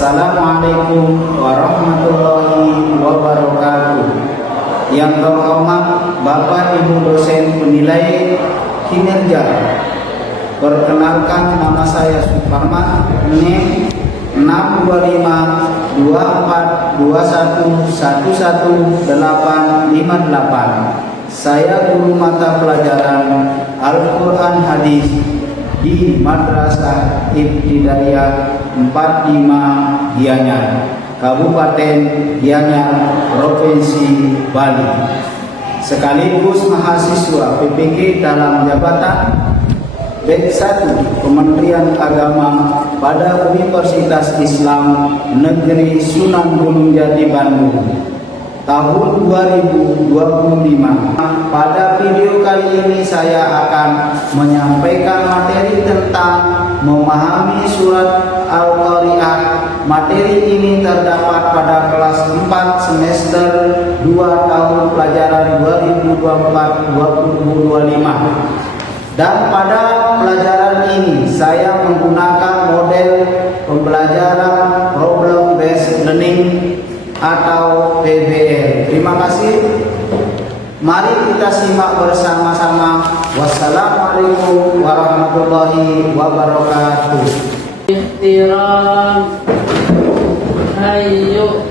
Assalamualaikum warahmatullahi wabarakatuh. Yang terhormat Bapak Ibu dosen penilai kinerja, perkenalkan nama saya Suparman, NIM 62524211188. Saya guru mata pelajaran Al-Quran Hadis di Madrasah Ibtidaiyah 45 Gianyar, Kabupaten Gianyar, Provinsi Bali, sekaligus mahasiswa PPG dalam jabatan Batch 1 Kementerian Agama pada Universitas Islam Negeri Sunan Gunung Jati Bandung tahun 2025. Pada video kali ini saya akan menyampaikan materi tentang memahami surat Al-Qari'ah. Materi ini terdapat pada kelas 4 semester 2 tahun pelajaran 2024-2025. Dan pada pelajaran ini saya menggunakan model pembelajaran problem based learning atau PBL. Terima kasih. Mari kita simak bersama-sama. Wassalamualaikum warahmatullahi wabarakatuh. Ihtiram. Hayu.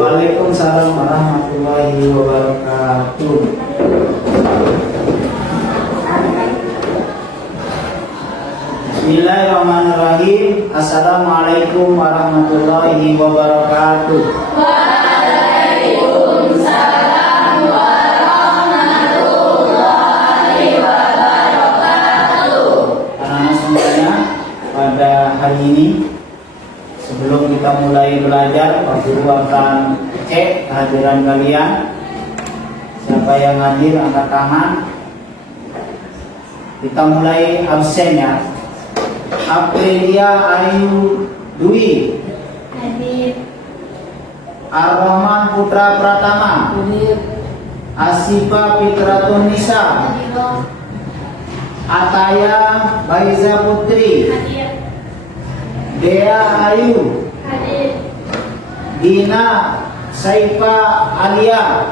Waalaikumsalam warahmatullahi wabarakatuh. Bismillahirrahmanirrahim. Assalamualaikum warahmatullahi wabarakatuh. Waalaikumsalam warahmatullahi wabarakatuh. Anak-anak semuanya, pada hari ini sebelum kita mulai belajar, Pak Guru akan cek kehadiran kalian. Siapa yang hadir angkat tangan. Kita mulai absen ya. Aprilia Ayu Dwi, Hadir. Ar-Rahman Putra Pratama, Hadir. Asifa Fitratun Nisa, Ataya Baiza Putri, Hadir. Dea Ayu, Hadir. Dina Saifa Alia,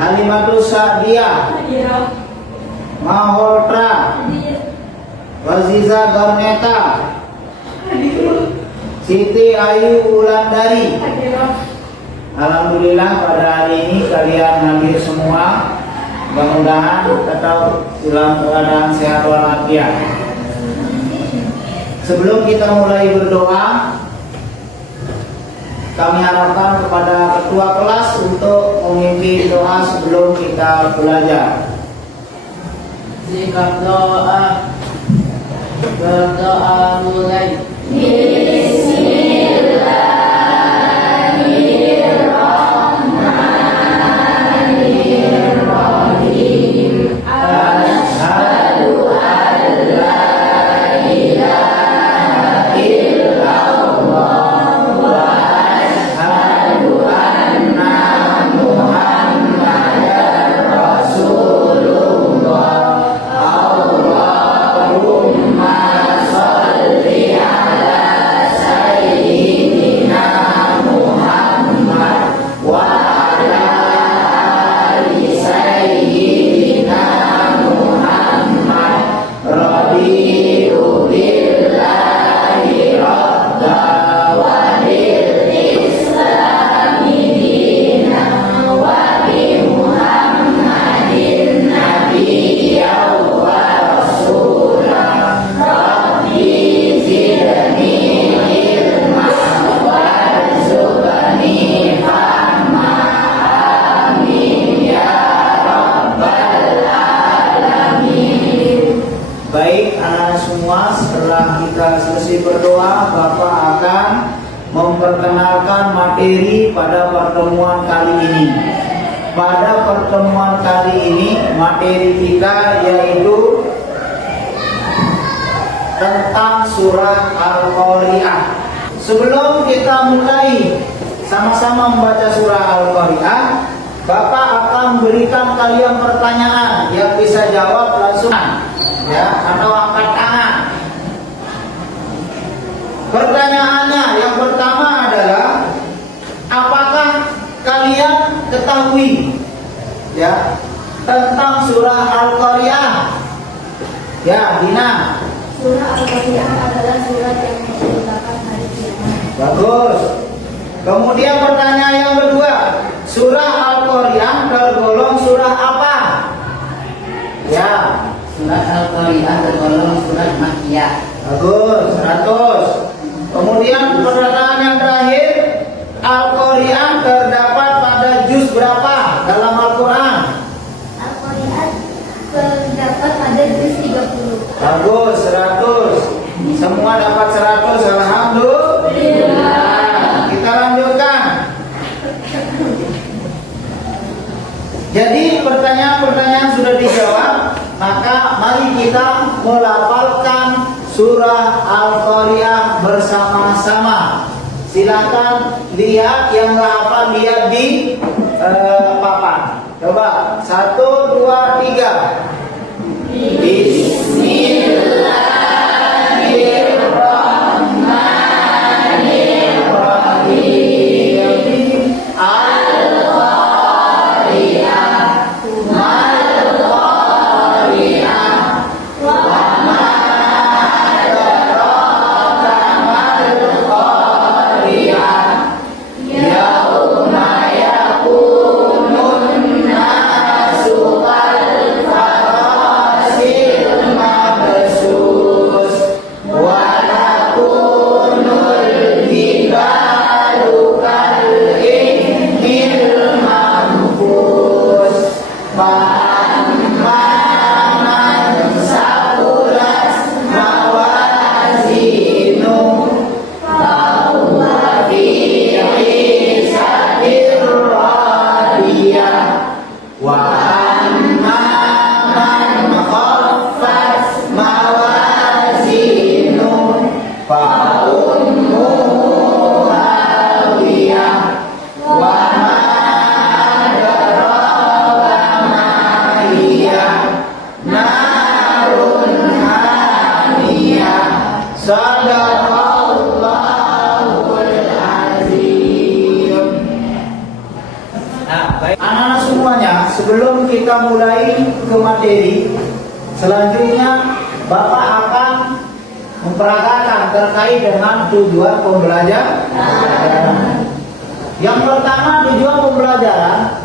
Halimatul Sa'diyah, Hadir. Maholtra, Hadir. Waziza Garneta, Hadir. Siti Ayu Wulandari. Hadir. Alhamdulillah pada hari ini kalian hadir semua. Mudah-mudahan tetap dalam keadaan sehat walafiat. Sebelum kita mulai berdoa, kami harapkan kepada ketua kelas untuk memimpin doa sebelum kita belajar. Sikap doa. Berdoa mulai. Bismillahirrahmanirrahim. Asyhadu an la ilaha illallah wa asyhadu anna Muhammadar Rasulullah. Allahumma sholli ala sayyidina Muhammad wa ala ali sayyidina Muhammad. Raditu billahi rabba wa bil islami dina wa bi Muhammadin nabiyya wa rasulah. Rabbi zidni ilma warzuqni fahma. Amin ya rabbal alamin. Baik anak-anak semua, setelah kita selesai berdoa, Bapak akan memperkenalkan materi pada pertemuan kali ini. Pada pertemuan kali ini materi kita yaitu tentang surat Al-Qari'ah. Sebelum kita mulai bersama-sama membaca surah Al-Qari'ah, Bapak akan berikan kalian pertanyaan yang bisa jawab langsung ya atau angkat tangan. Pertanyaannya yang pertama adalah, apakah kalian ketahui ya tentang surah Al-Qari'ah? Ya, Dina. Surah Al-Qari'ah adalah surat yang menceritakan hari kiamat. Bagus. Kemudian pertanyaan yang kedua, surah Al-Qari'ah tergolong surah apa? Ya, Surat Al-Qari'ah tergolong surat Makkiyah. bagus, 100. Kemudian pertanyaan yang terakhir, Al-Qari'ah terdapat pada juz berapa dalam Al-Quran? Al-Qari'ah terdapat pada juz 30. Bagus, 100. Semua dapat 100, alhamdulillah. Kita lanjutkan. Jadi pertanyaan-pertanyaan sudah dijawab, maka mari kita melafalkan surah Al-Qari'ah bersama-sama. Silakan lihat yang hafal, lihat di papan. Coba 1, 2, 3. Bismillahirrahmanirrahim. Al-Qari'ah, mal-Qari'ah, wa ma adraka mal-Qari'ah, yauma yakunun nasu kal-farasil mabsus, wa takunul jibalu kal-ihnil manfus, fa amma man saqulat mawazinuhu fahuwa fi 'ishatin radiyah, wa amma man khaffat mawazinuhu fa ummuhu hawiyah, wa ma adraka ma hiya narun hamiyah. Sadaqallahul azim. Nah, baik anak-anak semuanya, sebelum kita mulai ke materi selanjutnya, Bapak akan memperagakan terkait dengan tujuan pembelajaran. Yang pertama, tujuan pembelajaran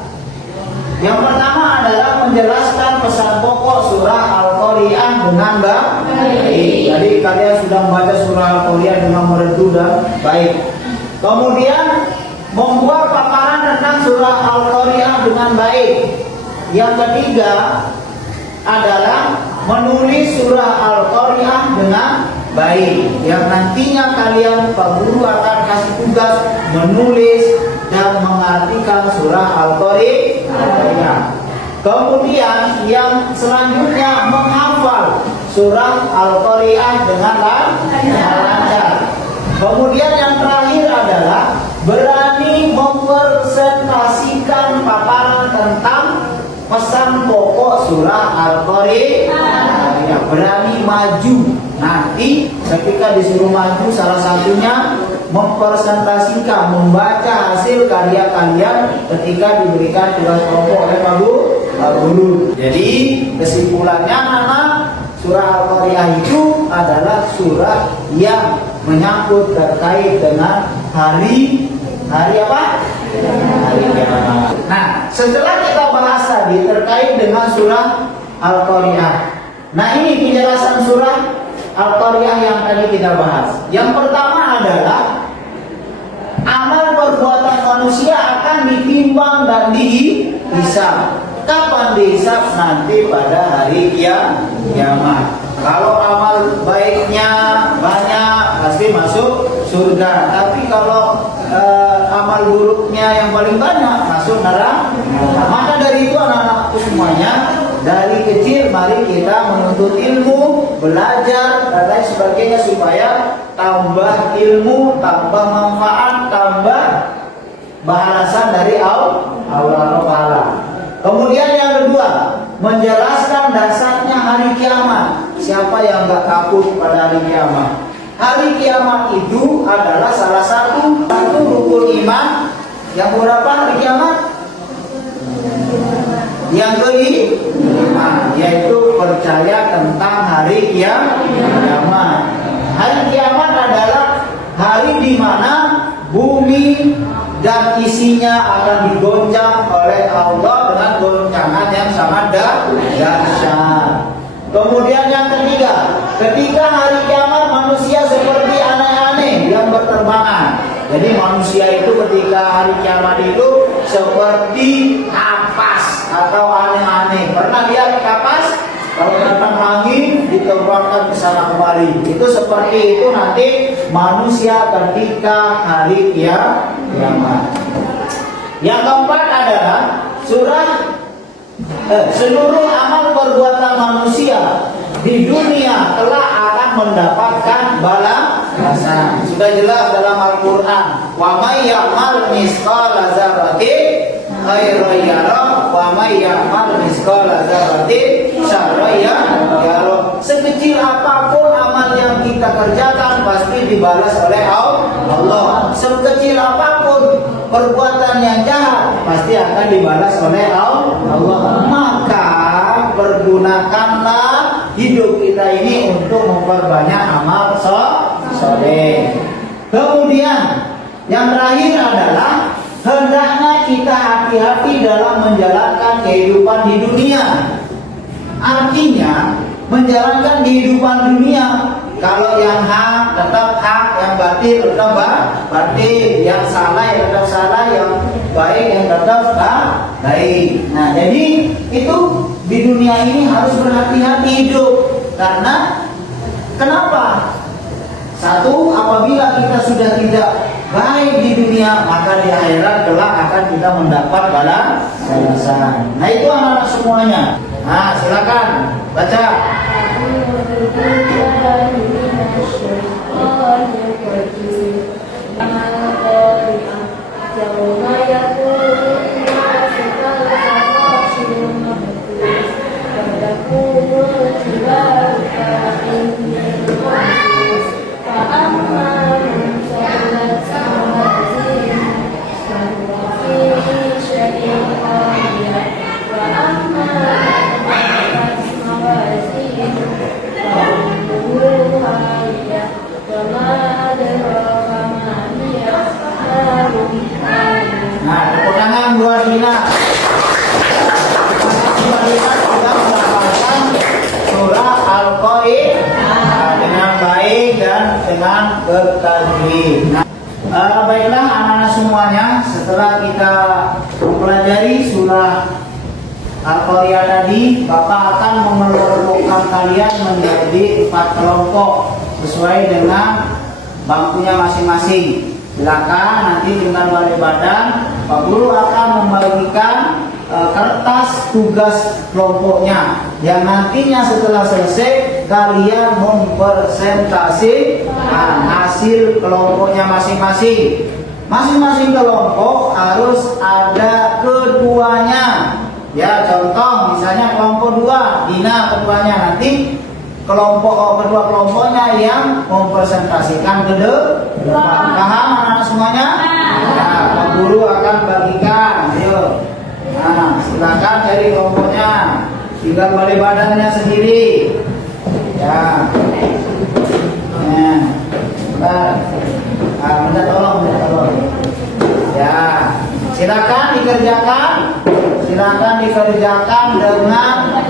yang pertama adalah menjelaskan pesan pokok surah Al-Qari'ah dengan baik. Jadi kalian sudah membaca surah Al-Qari'ah dengan merdu dan baik. Kemudian membuat paparan tentang surah Al-Qari'ah dengan baik. Yang ketiga adalah menulis surah Al-Qari'ah dengan baik. Yang nantinya kalian Pak Guru akan kasih tugas menulis dan mengartikan surah Al-Qari'ah. Kemudian yang selanjutnya menghafal surah Al-Qari'ah dengan lancar. Kemudian yang terakhir adalah berani mempresentasikan paparan tentang pesan pokok surah Al-Qari'ah. Berani maju. Nanti ketika disuruh maju, salah satunya mempresentasikan, membaca hasil karya kalian ketika diberikan tugas kelompok oleh Pak Guru. Jadi kesimpulannya anak-anak, surah Al-Qari'ah itu adalah surah yang menyangkut terkait dengan hari apa? Hari kiamat. Nah, setelah kita bahas tadi terkait dengan surah Al-Qari'ah. Nah, ini penjelasan surah Al-Qari'ah yang tadi kita bahas. Yang pertama adalah amal perbuatan manusia akan ditimbang dan dihisab. Kapan dihisab? Nanti pada hari kiamat. Kalau amal baiknya banyak, pasti masuk surga. Tapi kalau amal buruknya yang paling banyak, masuk neraka. Maka dari itu anak-anakku semuanya, dari kecil mari kita menuntut ilmu, belajar dan lain sebagainya supaya tambah ilmu, tambah manfaat, tambah hari kiamat. Siapa yang nggak takut pada hari kiamat? Hari kiamat itu adalah salah satu rukun iman yang berapa hari kiamat? Yang kelima, yaitu percaya tentang hari kiamat. Hari kiamat adalah hari di mana bumi dan isinya akan digoncang oleh Allah dengan goncangan yang sangat dahsyat. Kemudian yang ketiga, ketika hari kiamat manusia seperti aneh-aneh yang berterbangan. Jadi manusia itu ketika hari kiamat itu seperti kapas atau aneh-aneh. Pernah lihat kapas? Kalau datang angin diterbangkan ke sana kemari. Itu seperti itu nanti manusia ketika hari kiamat. Yang keempat adalah seluruh amal perbuatan manusia di dunia telah akan mendapatkan balasan. Sudah jelas dalam Al-Quran. Wa may ya'mal misqala dzarratin khairan yarah wa may ya'mal misqala dzarratin syarran yarah. Sekecil apapun amal yang kita kerjakan pasti dibalas oleh Allah. Sekecil apapun perbuatan yang jahat pasti akan dibalas oleh Allah. Maka pergunakanlah hidup kita ini untuk memperbanyak amal soleh. Kemudian yang terakhir adalah hendaknya kita hati-hati dalam menjalankan kehidupan di dunia. Artinya menjalankan kehidupan dunia, kalau yang hak tetap hak, yang batil tetap batil, yang salah ya tetap salah, yang baik yang tetap baik. Nah, jadi itu di dunia ini harus berhati-hati hidup. Karena kenapa? Satu, apabila kita sudah tidak baik di dunia, maka di akhirat kelak akan kita mendapat balasan. Nah, itu anak-anak semuanya. Nah, silakan baca. Nah, tepuk tangan buat Lina. Lina sudah menghafalkan surah Al-Qai'ah dengan baik dan dengan bertajwid. Nah, baiklah anak-anak semuanya, setelah kita mempelajari surah Al-Qai'ah tadi, Bapak akan mengelompokkan kalian menjadi 4 kelompok sesuai dengan bangkunya masing-masing. Silakan nanti dengan wali badan Pak Guru akan membagikan kertas tugas kelompoknya yang nantinya setelah selesai kalian mempresentasikan hasil kelompoknya masing-masing. Masing-masing kelompok harus ada ketuanya. Ya, contoh misalnya kelompok 2, Dina ketuanya, nanti kedua kelompoknya yang mempresentasikan ke depan. Paham anak-anak semuanya? Nah, Pak Guru akan bagikan. Ayo. Nah, silakan cari kelompoknya. Tinggal balik badannya sendiri. Ya. Minta tolong. Ya. Silakan dikerjakan dengan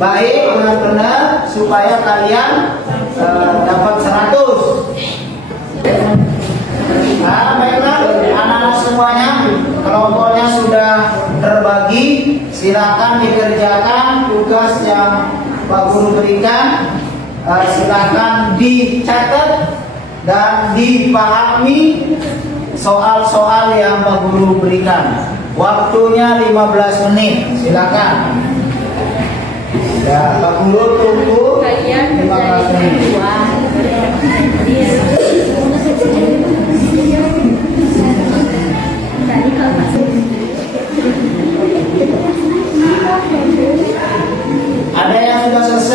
baik, dengan benar supaya kalian dapat 100. Nah, baiklah anak-anak semuanya, kelompoknya sudah terbagi. Silakan dikerjakan tugas yang Pak Guru berikan. Silakan dicatat dan dipahami soal-soal yang Pak Guru berikan. Waktunya 15 menit. Silakan. Ya, Pak Guru tunggu 15 menit. Ada yang sudah selesai?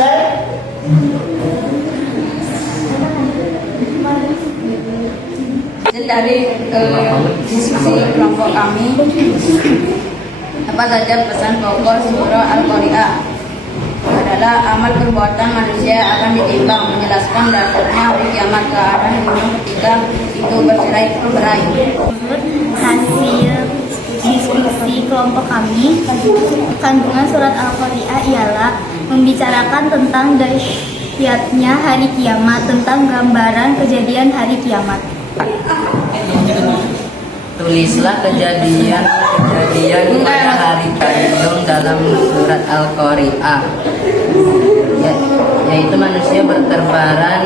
dari diskusi kelompok kami, apa saja pesan pokok surah Al-Qari'ah adalah amal perbuatan manusia akan ditimbang, menjelaskan dasarnya hari kiamat keadaan dunia ketika itu bercerai-berai. Hasil diskusi kelompok kami, kandungan surat Al-Qari'ah ialah membicarakan tentang dahsyatnya hari kiamat, tentang gambaran kejadian hari kiamat. Tulislah kejadian pada hari kandung dalam surat Al-Qari'ah, yaitu manusia berterbaran,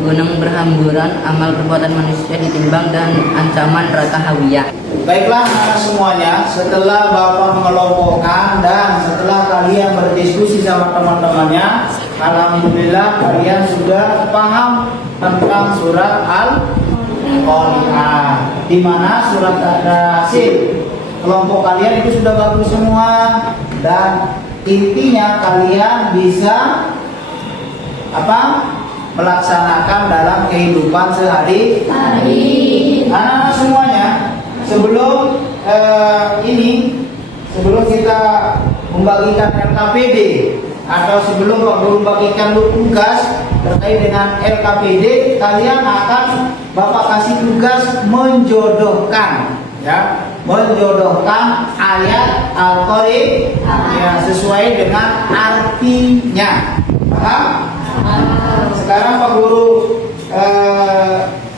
gunung berhamburan, amal perbuatan manusia ditimbang, dan ancaman neraka hawiyah. Baiklah anak semuanya, setelah Bapak mengelompokkan dan setelah kalian berdiskusi sama teman-temannya, alhamdulillah kalian sudah paham tentang surat Al-Qari'ah, di mana surat hasil kelompok kalian itu sudah bagus semua, dan intinya kalian bisa melaksanakan dalam kehidupan sehari-hari. Anak-anak semuanya, sebelum sebelum kita membagikan LKPD atau sebelum membagikan tugas terkait dengan LKPD, kalian akan Bapak kasih tugas menjodohkan, ya, menjodohkan ayat Al-Qari'ah ya, sesuai dengan artinya. Paham? Sekarang Pak Guru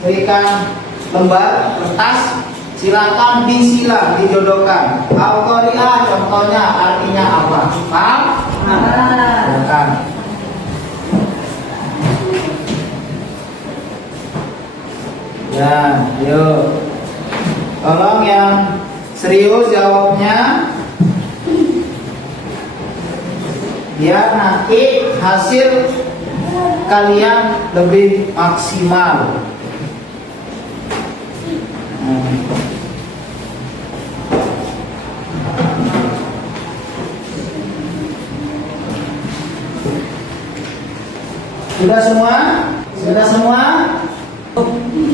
berikan lembar kertas, silakan dijodohkan. Al-Qari'ah contohnya artinya apa? Paham? Silakan. Ya, yuk. Tolong yang serius jawabnya, biar nanti hasil kalian lebih maksimal. Sudah semua? Sudah semua?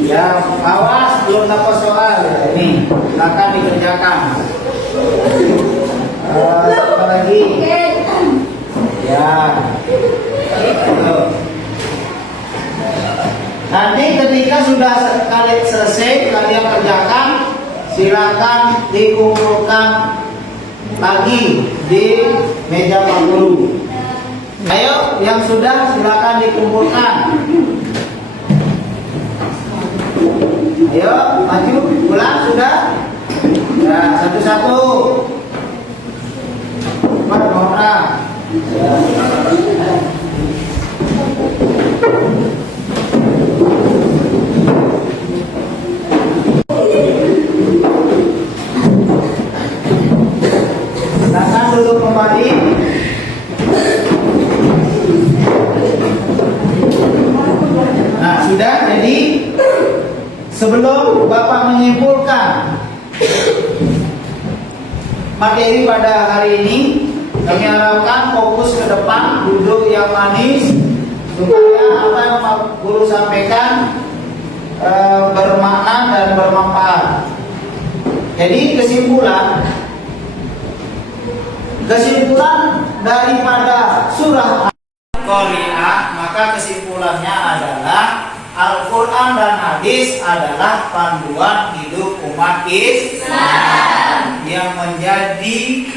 Ya, awas belum dapat soal ya, ini akan dikerjakan. Apa lagi? Ya. Nanti ketika sudah selesai kalian kerjakan, silakan dikumpulkan lagi di meja Pak Guru. Ayo, yang sudah silakan dikumpulkan. Ayo, maju, pulang sudah. Ya, satu-satu. Berdoa. Silakan duduk kembali. Nah, sudah. Jadi sebelum Bapak menyimpulkan materi pada hari ini, kami harapkan fokus ke depan, duduk yang manis, supaya apa yang Pak Guru sampaikan bermakna dan bermanfaat. Jadi kesimpulan daripada surah Al-Qari'ah, maka kesimpulannya adalah Al-Quran dan hadis adalah panduan hidup umat Islam yang menjadi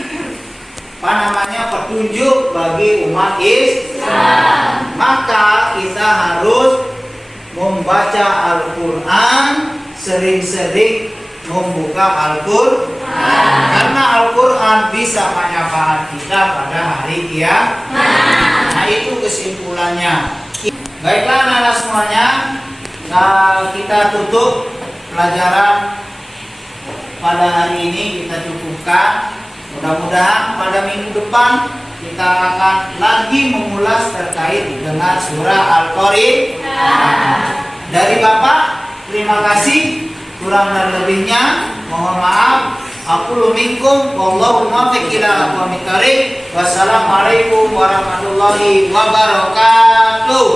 petunjuk bagi umat Islam. Maka kita harus membaca Al-Quran, sering-sering membuka Al-Quran, karena Al-Quran bisa manfaat kita pada hari kiamat. Nah, itu kesimpulannya. Baiklah anak-anak semuanya, kita tutup pelajaran pada hari ini, kita cukupkan. Mudah-mudahan pada minggu depan kita akan lagi mengulas terkait dengan surah Al-Qari'ah. Dari Bapak, terima kasih. Kurang dan lebihnya mohon maaf. Aqulu minkum wallahu muwaffiq ila aqwamit thoriq. Wassalamualaikum warahmatullahi wabarakatuh.